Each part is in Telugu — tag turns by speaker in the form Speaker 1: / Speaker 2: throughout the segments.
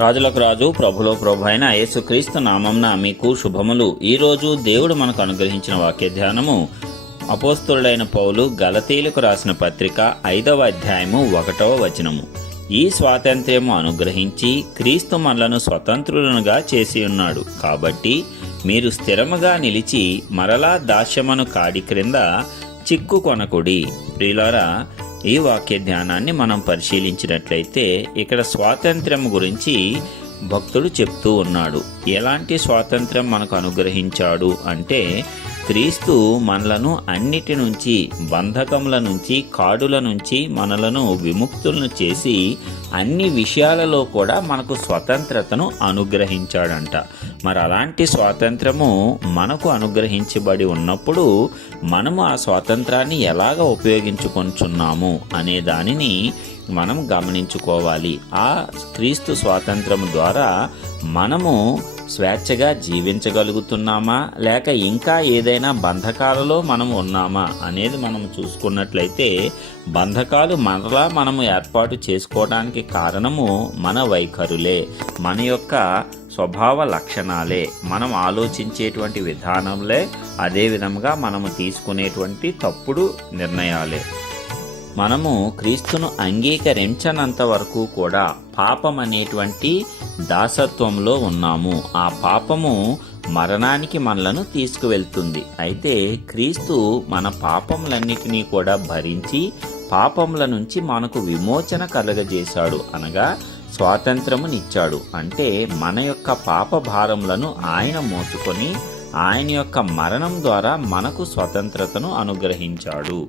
Speaker 1: రాజులకు రాజు ప్రభులో ప్రభు అయిన యేసుక్రీస్తు నామంన మీకు శుభములు. ఈరోజు దేవుడు మనకు అనుగ్రహించిన వాక్య ధ్యానము. అపోస్తుడైన పౌలు గలతీలకు రాసిన పత్రిక ఐదవ అధ్యాయము ఒకటవ వచనము. ఈ స్వాతంత్ర్యము అనుగ్రహించి క్రీస్తు మనలను స్వతంత్రులనుగా చేసి ఉన్నాడు. కాబట్టి మీరు స్థిరముగా నిలిచి మరలా దాస్యమను కాడి క్రింద చిక్కు కొనకుడి ప్రియులారా ఈ వాక్య ధ్యానాన్ని మనం పరిశీలించినట్లయితే ఇక్కడ స్వాతంత్ర్యం గురించి భక్తుడు చెప్తూ ఉన్నాడు. ఎలాంటి స్వాతంత్ర్యం మనకు అనుగ్రహించాడు అంటే క్రీస్తు మనలను అన్నిటి నుంచి బంధకముల నుంచి కాడుల నుంచి మనలను విముక్తులను చేసి అన్ని విషయాలలో కూడా మనకు స్వతంత్రతను అనుగ్రహించాడంట. మరి అలాంటి స్వాతంత్రము మనకు అనుగ్రహించబడి ఉన్నప్పుడు మనము ఆ స్వాతంత్రాన్ని ఎలాగ ఉపయోగించుకొంచున్నాము అనే దానిని మనం గమనించుకోవాలి. ఆ క్రీస్తు స్వాతంత్రము ద్వారా మనము స్వేచ్ఛగా జీవించగలుగుతున్నామా? లేక ఇంకా ఏదైనా బంధకాలలో మనం ఉన్నామా? అనేది మనం చూసుకున్నట్లయితే బంధకాలు మరలా మనము ఏర్పాటు చేసుకోవడానికి కారణము మన వైఖరులే. మన యొక్క స్వభావ లక్షణాలే. మనం ఆలోచించేటువంటి విధానంలే. అదే విధంగా మనము తీసుకునేటువంటి తప్పుడు నిర్ణయాలే. మనము క్రీస్తును అంగీకరించనంత వరకు కూడా పాపం అనేటువంటి దాసత్వంలో ఉన్నాము. ఆ పాపము మరణానికి మనలను తీసుకువెళ్తుంది. అయితే క్రీస్తు మన పాపములన్నిటినీ కూడా భరించి పాపముల నుంచి మనకు విమోచన కలగజేశాడు. అనగా స్వాతంత్రమునిచ్చాడు. అంటే మన యొక్క పాప భారములను ఆయన మోసుకొని ఆయన యొక్క మరణం ద్వారా మనకు స్వతంత్రతను అనుగ్రహించాడు.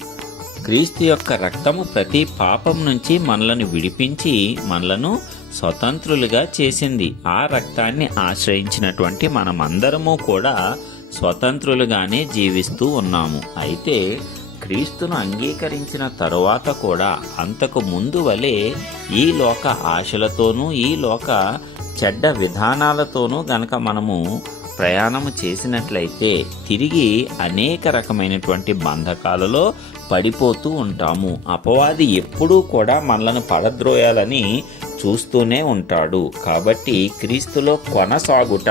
Speaker 1: క్రీస్తు యొక్క రక్తము ప్రతి పాపం నుంచి మనలను విడిపించి మనలను స్వతంత్రులుగా చేసింది. ఆ రక్తాన్ని ఆశ్రయించినటువంటి మనమందరము కూడా స్వతంత్రులుగానే జీవిస్తూ ఉన్నాము. అయితే క్రీస్తును అంగీకరించిన తరువాత కూడా అంతకు ముందు వలె ఈ లోక ఆశలతోనూ ఈ లోక చెడ్డ విధానాలతోనూ గనక మనము ప్రయాణము చేసినట్లయితే తిరిగి అనేక రకమైనటువంటి బంధకాలలో పడిపోతూ ఉంటాము. అపవాది ఎప్పుడూ కూడా మనలను పడద్రోయాలని చూస్తూనే ఉంటాడు. కాబట్టి క్రీస్తులో కొనసాగుట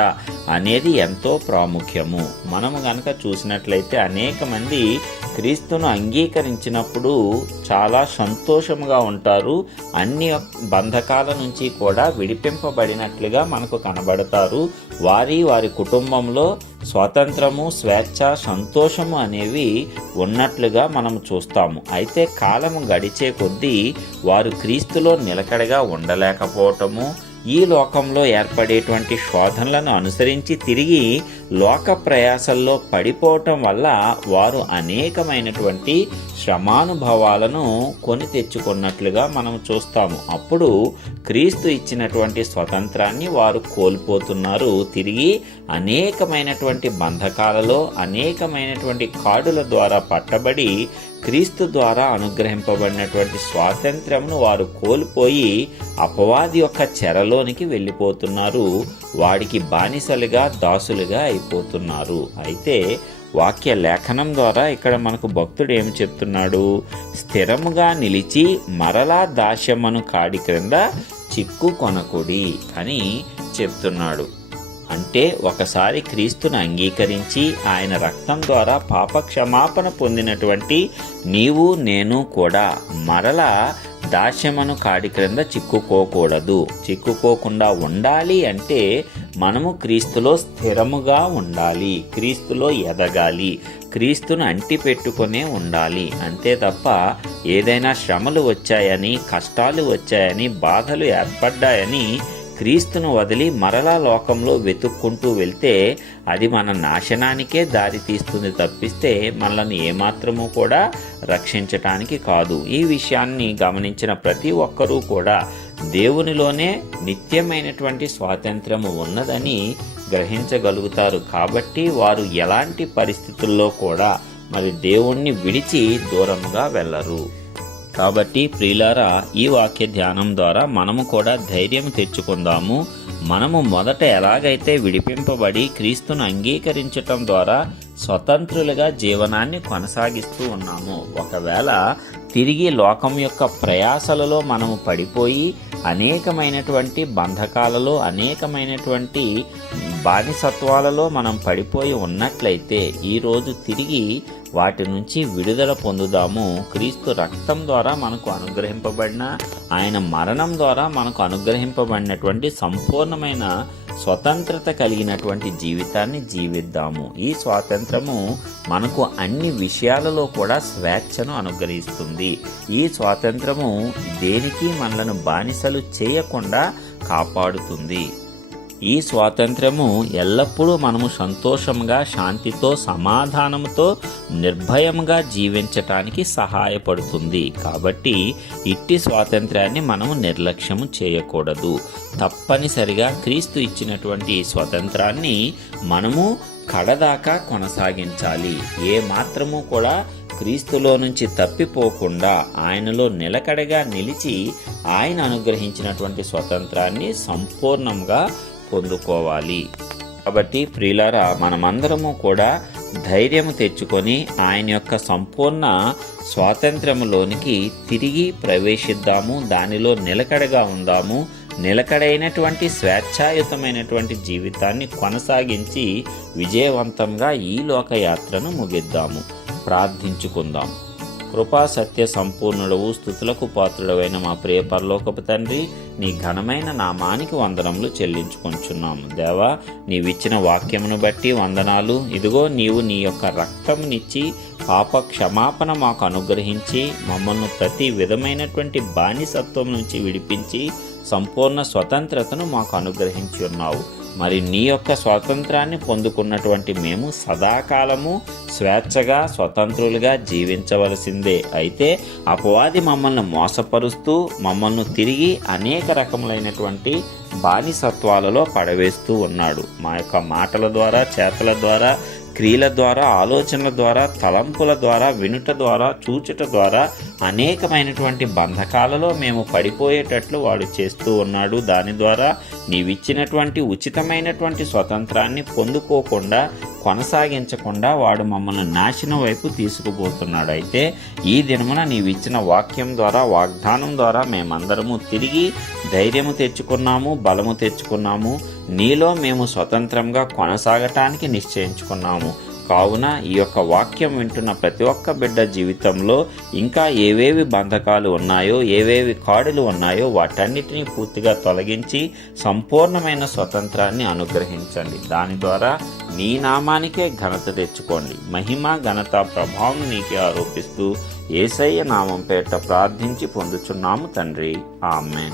Speaker 1: అనేది ఎంతో ప్రాముఖ్యము. మనము గనక చూసినట్లయితే అనేక మంది క్రీస్తును అంగీకరించినప్పుడు చాలా సంతోషముగా ఉంటారు. అన్ని బంధకాల నుంచి కూడా విడిపింపబడినట్లుగా మనకు కనబడతారు. వారి వారి కుటుంబంలో స్వాతంత్రము స్వేచ్ఛ సంతోషము అనేవి ఉన్నట్లుగా మనం చూస్తాము. అయితే కాలము గడిచే కొద్దీ వారు క్రీస్తులో నిలకడగా ఉండలేకపోవటము ఈ లోకంలో ఏర్పడేటువంటి శోధనలను అనుసరించి తిరిగి లోక ప్రయాసల్లో పడిపోవటం వల్ల వారు అనేకమైనటువంటి శ్రమానుభవాలను కొని తెచ్చుకున్నట్లుగా మనం చూస్తాము. అప్పుడు క్రీస్తు ఇచ్చినటువంటి స్వతంత్రాన్ని వారు కోల్పోతున్నారు. తిరిగి అనేకమైనటువంటి బంధకాలలో అనేకమైనటువంటి కాడుల ద్వారా పట్టబడి క్రీస్తు ద్వారా అనుగ్రహింపబడినటువంటి స్వాతంత్రమును వారు కోల్పోయి అపవాది యొక్క చెరలోనికి వెళ్ళిపోతున్నారు. వాడికి బానిసలుగా దాసులుగా అయిపోతున్నారు. అయితే వాక్య లేఖనం ద్వారా ఇక్కడ మనకు భక్తుడు ఏమి చెప్తున్నాడు? స్థిరముగా నిలిచి మరలా దాస్యమను కాడి క్రింద చిక్కు కొనకుడి అని చెప్తున్నాడు. అంటే ఒకసారి క్రీస్తును అంగీకరించి ఆయన రక్తం ద్వారా పాప క్షమాపణ పొందినటువంటి నీవు నేను కూడా మరలా దాస్యమను కాడి క్రింద చిక్కుకోకూడదు. చిక్కుకోకుండా ఉండాలి అంటే మనము క్రీస్తులో స్థిరముగా ఉండాలి క్రీస్తులో ఎదగాలి క్రీస్తును అంటి పెట్టుకునే ఉండాలి. అంతే తప్ప ఏదైనా శ్రమలు వచ్చాయని కష్టాలు వచ్చాయని బాధలు ఏర్పడ్డాయని క్రీస్తును వదిలి మరలా లోకంలో వెతుక్కుంటూ వెళ్తే అది మన నాశనానికే దారి తీస్తుంది తప్పిస్తే మనల్ని ఏమాత్రము కూడా రక్షించటానికి కాదు. ఈ విషయాన్ని గమనించిన ప్రతి ఒక్కరూ కూడా దేవునిలోనే నిత్యమైనటువంటి స్వాతంత్రము ఉన్నదని గ్రహించగలుగుతారు. కాబట్టి వారు ఎలాంటి పరిస్థితుల్లో కూడా మరి దేవుణ్ణి విడిచి దూరంగా వెళ్ళరు. కాబట్టి ప్రియులారా ఈ వాక్య ధ్యానం ద్వారా మనము కూడా ధైర్యం తెచ్చుకుందాము. మనము మొదట ఎలాగైతే విడిపింపబడి క్రీస్తును అంగీకరించటం ద్వారా స్వతంత్రులుగా జీవనాన్ని కొనసాగిస్తూ ఉన్నాము ఒకవేళ తిరిగి లోకం యొక్క ప్రయాసలలో మనము పడిపోయి అనేకమైనటువంటి బంధకాలలో అనేకమైనటువంటి బానిసత్వాలలో మనం పడిపోయి ఉన్నట్లయితే ఈరోజు తిరిగి వాటి నుంచి విడుదల పొందుదాము. క్రీస్తు రక్తం ద్వారా మనకు అనుగ్రహింపబడిన ఆయన మరణం ద్వారా మనకు అనుగ్రహింపబడినటువంటి సంపూర్ణమైన స్వతంత్రత కలిగినటువంటి జీవితాన్ని జీవిద్దాము. ఈ స్వాతంత్రము మనకు అన్ని విషయాలలో కూడా స్వేచ్ఛను అనుగ్రహిస్తుంది. ఈ స్వాతంత్రము దేనికి మనలను బానిసలు చేయకుండా కాపాడుతుంది. ఈ స్వాతంత్రము ఎల్లప్పుడూ మనము సంతోషంగా శాంతితో సమాధానంతో నిర్భయంగా జీవించటానికి సహాయపడుతుంది. కాబట్టి ఇట్టి స్వాతంత్రాన్ని మనము నిర్లక్ష్యము చేయకూడదు. తప్పనిసరిగా క్రీస్తు ఇచ్చినటువంటి స్వాతంత్రాన్ని మనము కడదాకా కొనసాగించాలి. ఏ మాత్రము కూడా క్రీస్తులో నుంచి తప్పిపోకుండా ఆయనలో నిలకడగా నిలిచి ఆయన అనుగ్రహించినటువంటి స్వతంత్రాన్ని సంపూర్ణంగా పొందుకోవాలి. కాబట్టి ప్రియులారా మనమందరము కూడా ధైర్యము తెచ్చుకొని ఆయన యొక్క సంపూర్ణ స్వాతంత్రములోనికి తిరిగి ప్రవేశిద్దాము. దానిలో నిలకడగా ఉందాము. నిలకడైనటువంటి స్వేచ్ఛాయుతమైనటువంటి జీవితాన్ని కొనసాగించి విజయవంతంగా ఈ లోకయాత్రను ముగిద్దాము. ప్రార్థించుకుందాం. కృపా సత్య సంపూర్ణుడవు స్థుతులకు పాత్రుడవైన మా ప్రియ పరలోకపు తండ్రి నీ ఘనమైన నామానికి వందనములు చెల్లించుకుంటున్నాము దేవా నీవిచ్చిన వాక్యమును బట్టి వందనాలు. ఇదిగో నీవు నీ యొక్క రక్తమునిచ్చి పాప క్షమాపణ మాకు అనుగ్రహించి మమ్మల్ని ప్రతి విధమైనటువంటి బానిసత్వం నుంచి విడిపించి సంపూర్ణ స్వతంత్రతను మాకు అనుగ్రహించి ఉన్నావు. మరి నీ యొక్క స్వాతంత్రాన్ని పొందుకున్నటువంటి మేము సదాకాలము స్వేచ్ఛగా స్వతంత్రులుగా జీవించవలసిందే. అయితే అపవాది మమ్మల్ని మోసపరుస్తూ మమ్మల్ని తిరిగి అనేక రకములైనటువంటి బానిసత్వాలలో పడవేస్తూ ఉన్నాడు. మా యొక్క మాటల ద్వారా చేతల ద్వారా క్రియల ద్వారా ఆలోచనల ద్వారా తలంపుల ద్వారా వినుట ద్వారా చూచుట ద్వారా అనేకమైనటువంటి బంధకాలలో మేము పడిపోయేటట్లు వాడు చేస్తూ ఉన్నాడు. దాని ద్వారా నీవిచ్చినటువంటి ఉచితమైనటువంటి స్వతంత్రాన్ని పొందుకోకుండా కొనసాగించకుండా వాడు మమ్మల్ని నాశనం వైపు తీసుకుపోతున్నాడు. అయితే ఈ దినమున నీవిచ్చిన వాక్యం ద్వారా వాగ్దానం ద్వారా మేమందరము తిరిగి ధైర్యము తెచ్చుకున్నాము బలము తెచ్చుకున్నాము. నీలో మేము స్వతంత్రంగా కొనసాగటానికి నిశ్చయించుకున్నాము. కావున ఈ యొక్క వాక్యం వింటున్న ప్రతి ఒక్క బిడ్డ జీవితంలో ఇంకా ఏవేవి బంధకాలు ఉన్నాయో ఏవేవి కాడులు ఉన్నాయో వాటన్నిటినీ పూర్తిగా తొలగించి సంపూర్ణమైన స్వతంత్రాన్ని అనుగ్రహించండి. దాని ద్వారా నీ నామానికే ఘనత తెచ్చుకోండి. మహిమ ఘనత ప్రభావం నీకే ఆరోపిస్తూ ఏసయ్య నామం పేట ప్రార్థించి పొందుచున్నాము తండ్రి. ఆమె